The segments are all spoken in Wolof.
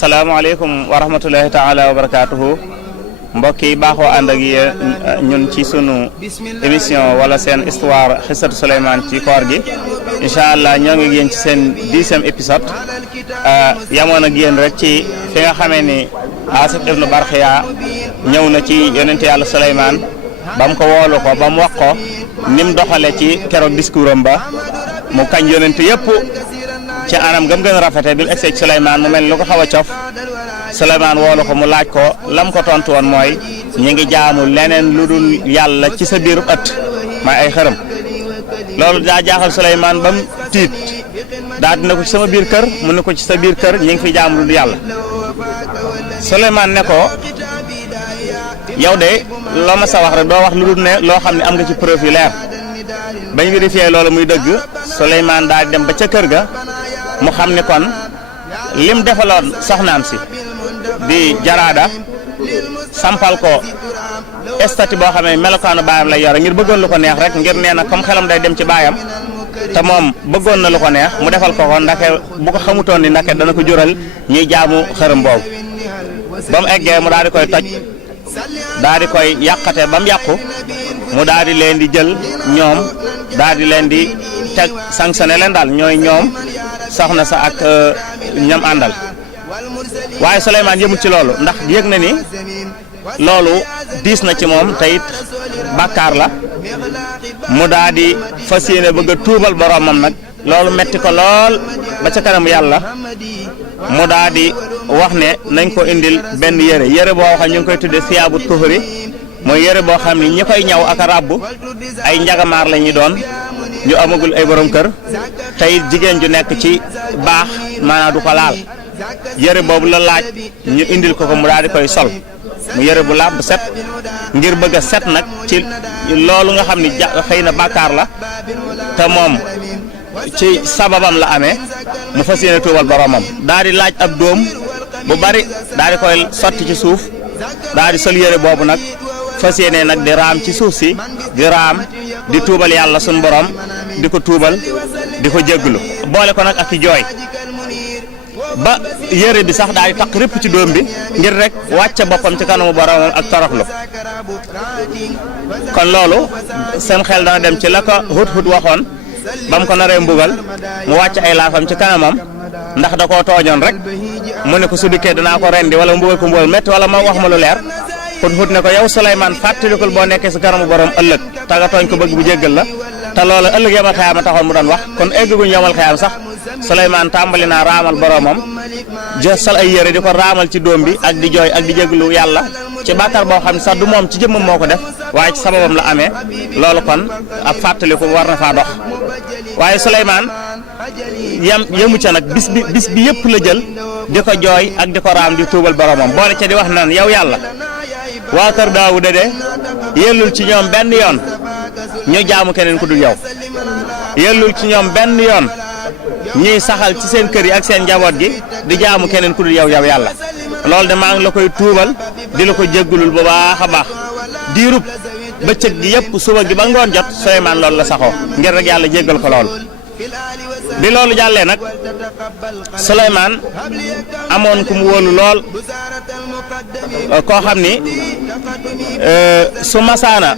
salaamaaleykum wa rahmatullahi taala wa barakaatuhu mbokk yi baaxoo ànd ak yéen ñun ci sunu émission wala seen histoire xisatu Souleymane ci koor gi incha allah ñoo ngi yéen ci seen 10e épisode yamoon ak yéen rek ci fi nga xamee ni Asif ibnu Barxiya ñëw na ci yonente yàlla Souleymane ba mu ko woolu ko ba mu wax ko ni mu doxale ci keroog discours am ba mu kañ yonente yëpp ci anam gëm gën a rafete bi mu egsee ci Souleymane mu mel ni lu ko xaw a cof Souleymane woolu ko mu laaj ko lam ko tontu woon mooy ñi ngi jaamu leneen lu dul yàlla ci sa biiru ëtt may ay xërëm loolu daa jaaxal Souleymane ba mu tiit daa dina ko ci sama biir kër mu ne ko ci sa biir kër ñi ngi fi jaamu lu dul yàlla Souleymane ne ko yow de loo ma sa wax rek doo wax lu dul ne loo xam ne am nga ci preuve yu leer bañ vérifié loolu muy dëgg Souleymane daal di dem ba ca kër ga mu xam ni kon lim defaloon soxnaam si di jaraada sampal ko statut boo xam ne melokaanu baayam lay yore ngir bëggoon lu ko neex rek ngir nee na comme xelam day dem ci baayam te moom bëggoon na lu ko neex mu defal ko ndake bu ko xamutoon ni ndake dana ko jural ñuy jaamu xërëm boobu ba mu eggee mu daal di koy toj daal di koy yàqate ba mu yàqu mu daal di leen di jël ñoom daal di leen di teg sanctionné leen daal ñooy ñoom soxna sa ak ñam àndal waaye Souleymane yëmul ci loolu ndax yëg na ni loolu diis na ci moom te it bàkkaar la mu daal di fas yéene bëgg a tuubal boromam nag loolu metti ko lool ba ca kanam yàlla mu daal di wax ne nañ ko indil benn yére boo xam ñu ngi koy tuddee siyaabu tuhuri mooy yére boo xam ni ñi koy ñaw ak a ràbb ay njagamaar la ñuy doon ñu amagul ay borom kër tey jigéen ju nekk ci baax maanaam du ko laal yére boobu la laaj ñu indil ko mu daal di koy sol mu yére bu laab bu set ngir bëgg a set nag ci loolu nga xam ni xëy na bàkkaar la te moom ci sababam la amee mu fas yéene tuubal boromam daal di laaj ab dóom bu bari daal di koy sotti ci suuf daal di sol yére boobu nag fas yéene nag di raam ci suuf si di raam di tuubal yàlla sunu borom di ko tuubal di ko jégglu boole ko nag ak i jooy ba yére bi sax daal di taq répp ci dóom bi ngir rek wàcce boppam ci kanamu boromam ak toroxlu kon loolu seen xel dana dem ci la ko Hudhud waxoon ba mu ko naree mbugal mu wàcc ay laafam ci kanamam ndax da koo tooñoon rek mu ne ko su dikkee danaa ko rendi wala mbugal ko mbugal métti wala ma wax ma lu leer Hudhud ne ko yow Souleymane fàttalikul boo nekkee si kanamu borom ëllëg taga tooñ ko bëgg bu jéggal la te loolu ëllëg yamal xayaama taxoon mu doon wax kon egguñ yamal xayaam sax Souleymane tàmbali naa raamal boromam sol ay yére di ko raamal ci doom bi ak di jooy ak di jéglu yàlla ci bàkkaar boo xam ne sax du moom ci jëmmam moo ko def waaye ci sababam la amee loolu kon ab fàttaliku war na faa dox waaye Souleymane yemu ca nag bis bi yëpp la jël di ko jooy ak di ko raam di tuubal boromam boole ca di wax naan yow yàlla waa kër Daawuda de yellul ci ñoom benn yoon ñu jaamu keneen ku dul yow yellul ci ñoom benn yoon ñuy saxal ci seen kër yi ak seen njaboot gi di jaamu keneen ku dul yow yàlla loolu de maa ngi la koy tuubal di la ko jéggulul bu baax a baax diirub bëccëg gi yëpp suba gi ba ngoon jot Souleymane loolu la saxoo ngir rek yàlla jéggal ko loolu bi loolu jàllee nag Souleymane amoon ku mu wóolu lool koo xam ni su masaana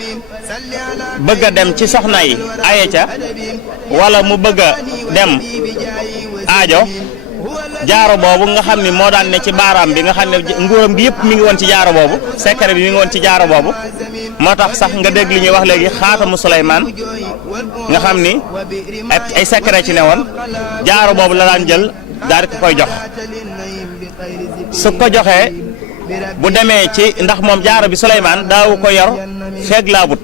bëgg a dem ci soxna yi aye ca wala mu bëgg a dem aajo jaaro boobu nga xam ni moo daan ne ci baaraam bi nga xam ne nguuram gi yëpp mi ngi woon ci jaaro boobu secret bi mi ngi woon ci jaaro boobu moo tax sax nga dégg li ñuy wax léegi xaatamu Souleymane nga xam ni ay secret ci ne woon jaaro boobu la daan jël daal di ko koy jox su ko joxee bu demee ci ndax moom jaaro bi Souleymane daawu ko yor feeg laabut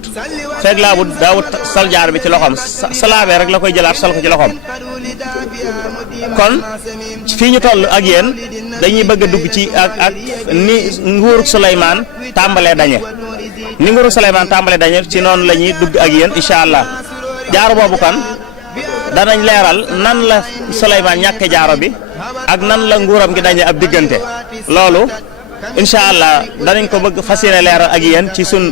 daawut sol jaaro bi ci loxoom salaabee rek la koy jëlaat sol ko ci loxoom kon fii ñu toll ak yéen dañuy bëgg a dugg ci ak ni nguurug Souleymane tàmbalee dañe ni nguurug Souleymane tàmbalee dañe ci noonu la ñuy dugg ak yéen incha allah jaaro boobu kon danañ leeral nan la Souleymane ñàkke jaaro bi ak nan la nguuram gi dañe ab diggante loolu incha allah danañ ko bëgg fas yéene leeral ak yéen ci sun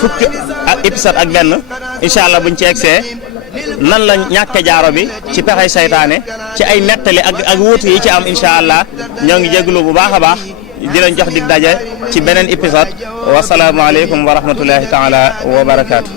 fukki ak épisode ak benn incha allah buñ ci egsee nan la ñàkke jaaro bi ci pexey saytaane ci ay nettali ak wuutu yi ci am incha allah ñoo ngi jéglu bu baax a baax di leen jox dig daje ci beneen épisode wasalaamualeykum wa rahmatullahi taala wa barakaatu.